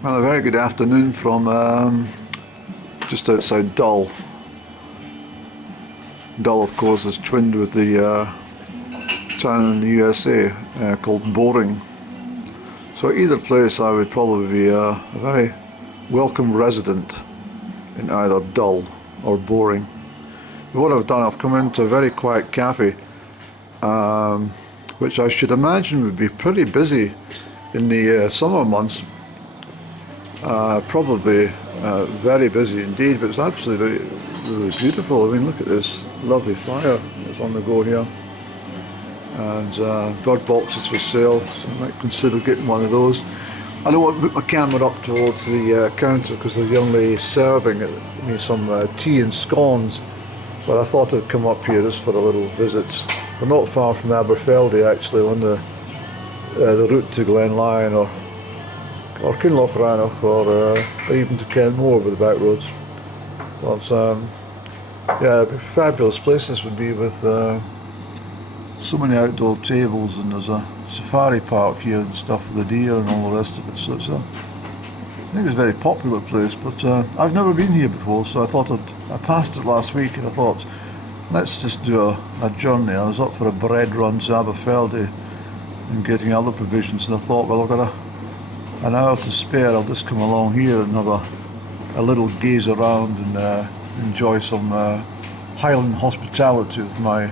Well, a very good afternoon from just outside Dull. Dull, of course, is twinned with the town in the USA called Boring. So either place I would probably be a very welcome resident in either Dull or Boring. But what I've done, I've come into a very quiet cafe, which I should imagine would be pretty busy in the summer months. Probably very busy indeed, but it's absolutely really beautiful. I mean, look at this lovely fire that's on the go here, and bird boxes for sale, so I might consider getting one of those. I don't want to put my camera up towards the counter because there's a young lady serving me some tea and scones, but I thought I'd come up here just for a little visit. We're not far from Aberfeldy actually, on the route to Glen Lyon or Kinlochranach or even to Kenmore with the back roads. But yeah, it'd be fabulous place this would be with so many outdoor tables, and there's a safari park here and stuff for the deer and all the rest of it. So it's I think it's a very popular place, but I've never been here before, so I thought I passed it last week and I thought, let's just do a journey. I was up for a bread run to Aberfeldy and getting other provisions, and I thought, well, I've got an hour to spare, I'll just come along here and have a little gaze around and enjoy some Highland hospitality with my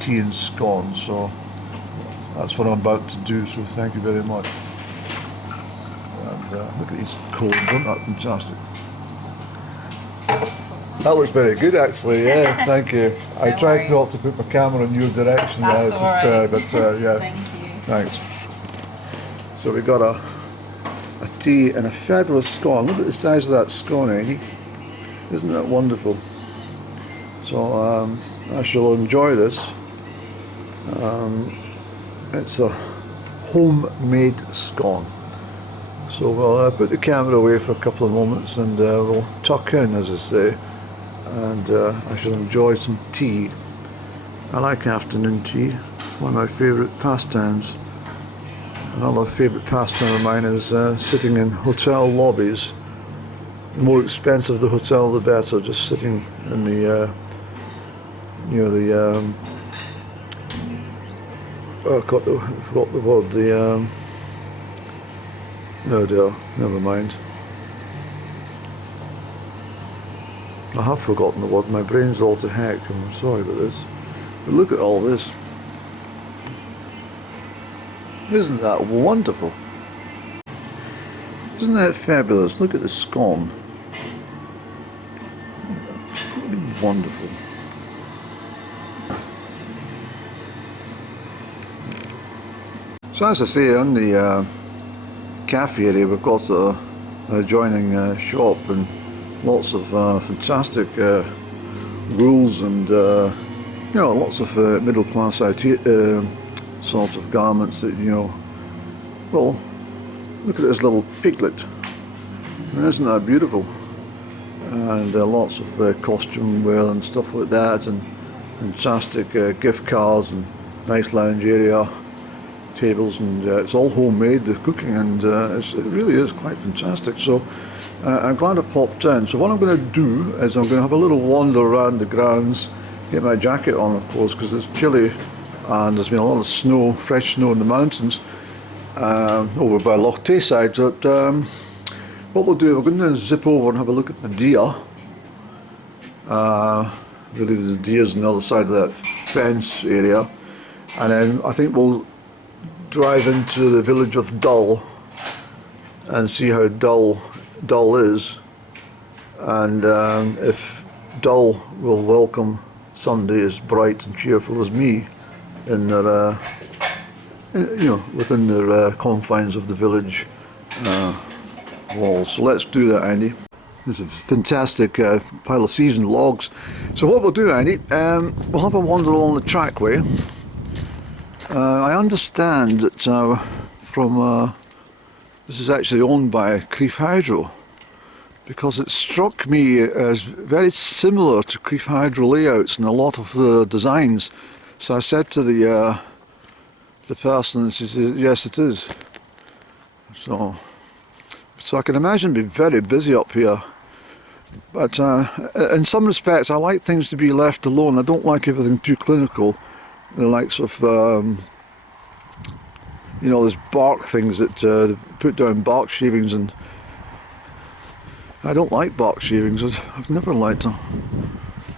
tea and scones. So that's what I'm about to do, so thank you very much. And look at these cones, isn't that fantastic? That looks very good actually, yeah, thank you. I tried not to put my camera in your direction there, but yeah, thank you. Thanks. So we got a tea and a fabulous scone. Look at the size of that scone, Eddie. Isn't that wonderful? So I shall enjoy this. It's a homemade scone. So we'll put the camera away for a couple of moments and we'll tuck in, as I say, and I shall enjoy some tea. I like afternoon tea. It's one of my favourite pastimes. Another favourite pastime of mine is sitting in hotel lobbies. The more expensive the hotel, the better. Just sitting in the near the I forgot the word. The no dear, never mind. I have forgotten the word. My brain's all to heck. I'm sorry about this. But look at all this. Isn't that wonderful? Isn't that fabulous? Look at the scone. Wonderful. So as I say, in the cafe area we've got an adjoining shop and lots of fantastic rules and you know, lots of middle class sort of garments that, you know, well, look at this little piglet. I mean, isn't that beautiful? And lots of costume wear and stuff like that, and fantastic gift cards and nice lounge area tables, and it's all homemade, the cooking, and it really is quite fantastic. So I'm glad I popped in. So what I'm going to do is I'm going to have a little wander around the grounds, get my jacket on of course because it's chilly and there's been a lot of snow, fresh snow in the mountains over by Loch Tayside. But what we'll do, we're going to zip over and have a look at the deer. Really the deer's on the other side of that fence area, and then I think we'll drive into the village of Dull and see how Dull is, and if Dull will welcome somebody as bright and cheerful as me in their, you know, within their confines of the village walls. So let's do that, Andy. There's a fantastic pile of seasoned logs. So what we'll do, Andy, we'll have a wander along the trackway. I understand that from this is actually owned by Crieff Hydro, because it struck me as very similar to Crieff Hydro layouts in a lot of the designs. So I said to the person, and she said, yes it is. So So I can imagine being very busy up here. But in some respects I like things to be left alone. I don't like everything too clinical. The likes of you know, there's bark things that put down bark shavings, and I don't like bark shavings. I've never liked them.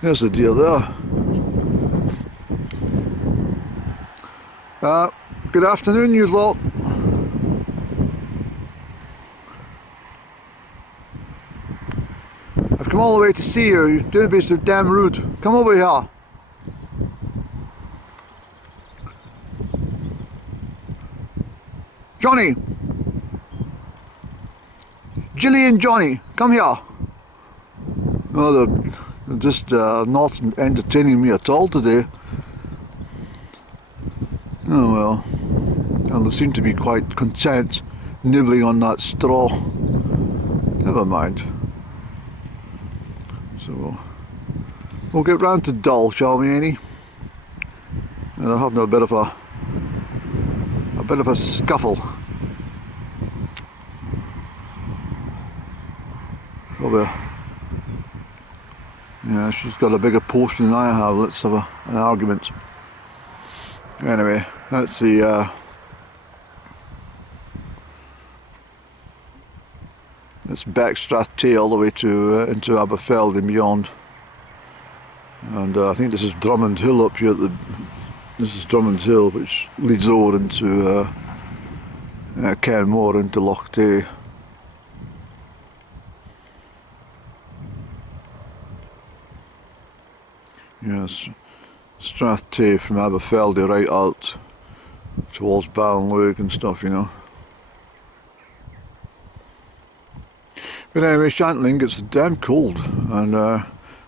There's the deer there. Good afternoon, you lot. I've come all the way to see you. You're doing a bit of damn rude. Come over here. Johnny! Jilly and Johnny, come here. No, they're just not entertaining me at all today. Oh well. And they seem to be quite content nibbling on that straw. Never mind. So we'll get round to Dull, shall we, Annie? And I'll have a bit of a scuffle. Probably. Yeah, she's got a bigger post than I have. Let's have an argument. Anyway, that's the it's Beckstrath all the way to into Aberfeld and beyond. And I think this is Drummond Hill up here. This is Drummond Hill, which leads over into Kenmore, into Loch Tay. Yes, Strath Tay from Aberfeldy right out towards Ballinlough and stuff, you know. But anyway, Shantling gets damn cold, and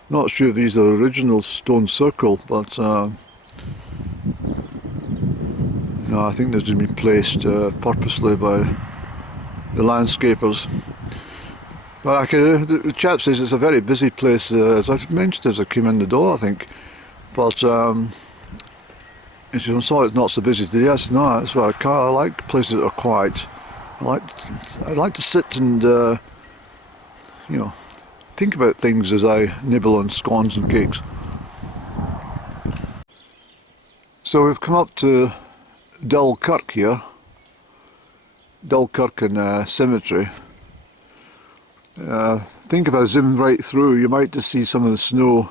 not sure if these are original stone circle, but no, I think they've been placed purposely by the landscapers. But the chap says it's a very busy place, as I mentioned as I came in the door, I think. But he says, I'm sorry it's not so busy today. I said, no, that's what I like places that are quiet. I like to sit and you know, think about things as I nibble on scones and cakes. So we've come up to Dull Kirk here, Dull Kirk and Cemetery. I think if I zoom right through, you might just see some of the snow,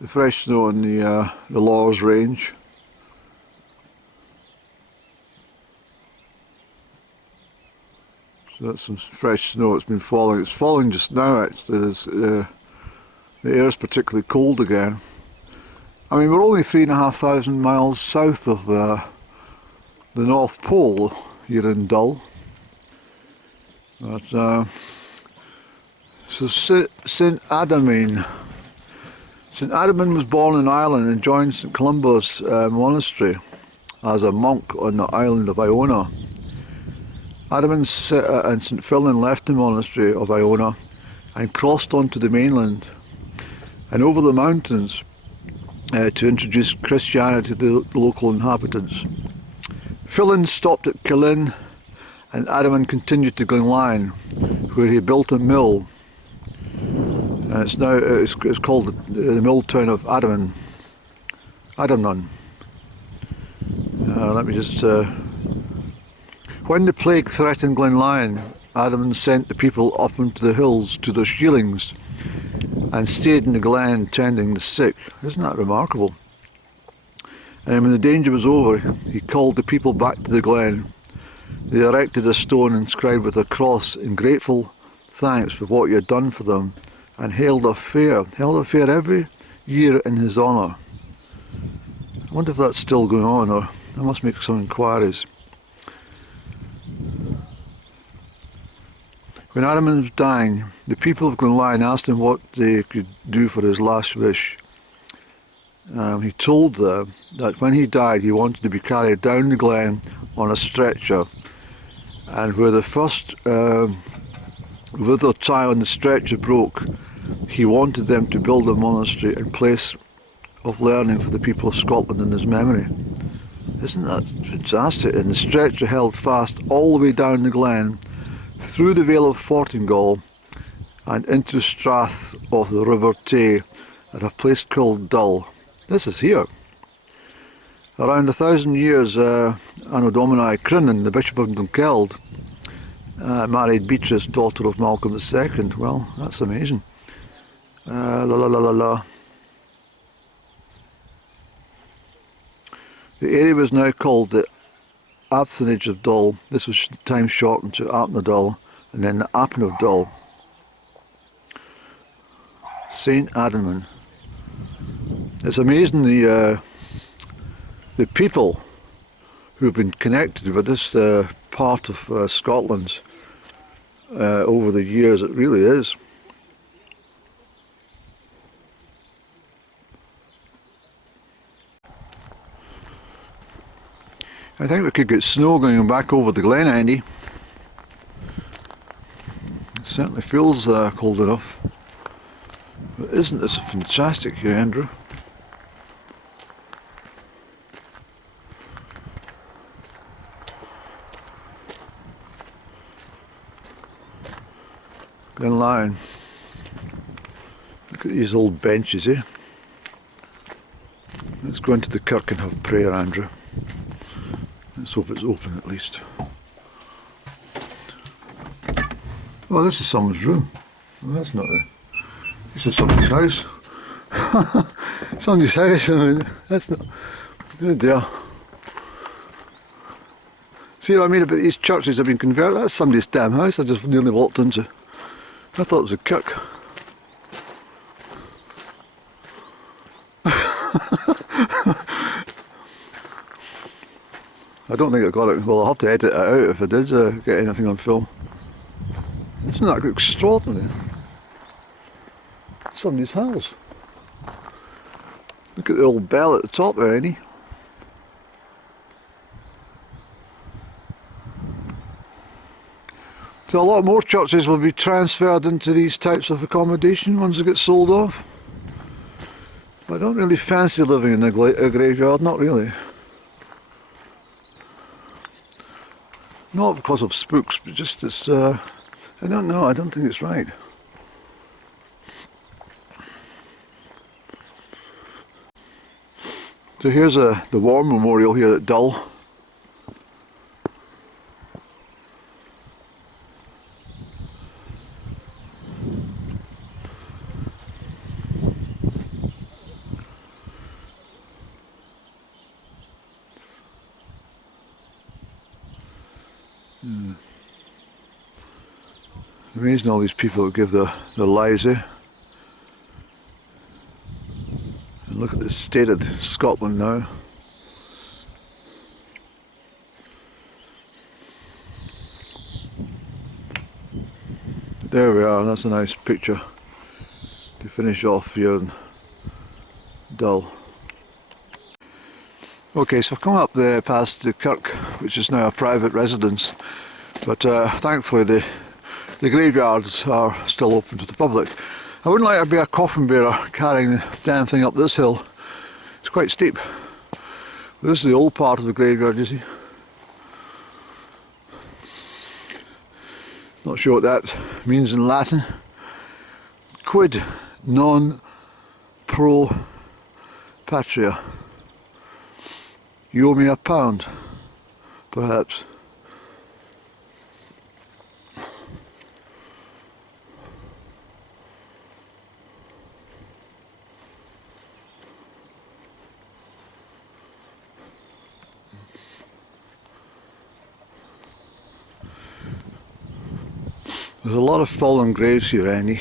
the fresh snow in the Lawers Range. So that's some fresh snow. It's been falling. It's falling just now. Actually, the air's particularly cold again. I mean, we're only 3,500 miles south of the North Pole here in Dull. But so St Adamine. St Adamine was born in Ireland and joined St Columba's monastery as a monk on the island of Iona. Adamine and St Fillan left the monastery of Iona and crossed onto the mainland and over the mountains to introduce Christianity to the local inhabitants. Fillan stopped at Killin and Adamine continued to Glenlyon, where he built a mill. And it's now it's called the mill town of Adamnon. Let me just. When the plague threatened Glenlyon, Adamnon sent the people up into the hills to their sheilings and stayed in the glen tending the sick. Isn't that remarkable? And when the danger was over, he called the people back to the glen. They erected a stone inscribed with a cross in grateful thanks for what he had done for them, and held a fair every year in his honour. I wonder if that's still going on, or I must make some inquiries. When Adamnon was dying, the people of Glenlyon asked him what they could do for his last wish. He told them that when he died he wanted to be carried down the glen on a stretcher, and where the first wither tie on the stretcher broke, he wanted them to build a monastery and place of learning for the people of Scotland in his memory. Isn't that fantastic? And the stretcher held fast all the way down the glen through the Vale of Fortingall and into Strath of the River Tay at a place called Dull. This is here. Around 1,000 years, Anno Domini Crinan, the Bishop of Dunkeld, married Beatrice, daughter of Malcolm II. Well, that's amazing. La la la la la. The area was now called the Appanage of Dull. This was the time shortened to Apnadull, and then the Appin of Dull. Saint Adaman. It's amazing the people who've been connected with this part of Scotland over the years. It really is. I think we could get snow going back over the Glen, Andy. It certainly feels cold enough. But isn't this fantastic here, Andrew? Glen Lyon. Look at these old benches here. Let's go into the kirk and have prayer, Andrew. Let's hope it's open at least. Oh, this is someone's room. Well, that's not it. This is somebody's house. Somebody's house, I mean, that's not... Oh dear. See what I mean about these churches have been converted? That's somebody's damn house I just nearly walked into. I thought it was a kirk. I don't think I got it. Well, I'll have to edit it out if I did get anything on film. Isn't that extraordinary? Somebody's house. Look at the old bell at the top there, Annie. So a lot more churches will be transferred into these types of accommodation once they get sold off. But I don't really fancy living in a graveyard, not really. Not because of spooks, but just it's, I don't know, I don't think it's right. So here's the War Memorial here at Dull. Amazing all these people who give their lives here. And look at the state of Scotland now. There we are, that's a nice picture to finish off here in Dull. Okay, so I've come up there past the kirk, which is now a private residence, but thankfully the graveyards are still open to the public. I wouldn't like to be a coffin bearer carrying the damn thing up this hill. It's quite steep. This is the old part of the graveyard, you see. Not sure what that means in Latin. Quid non pro patria. You owe me £1, perhaps. There's a lot of fallen graves here, Annie.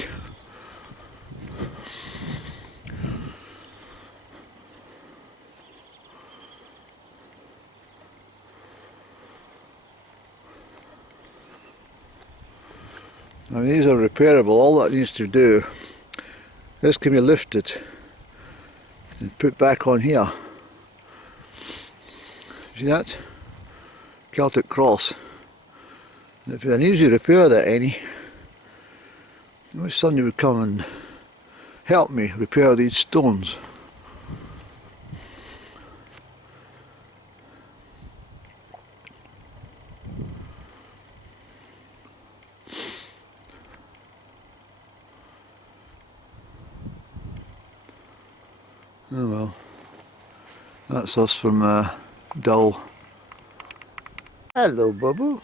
Now these are repairable. All that needs to do, this can be lifted and put back on here. See that? Celtic cross. And if I need you to repair that, Annie, I wish somebody would come and help me repair these stones. Oh well. That's us from Dull. Hello, Bubble.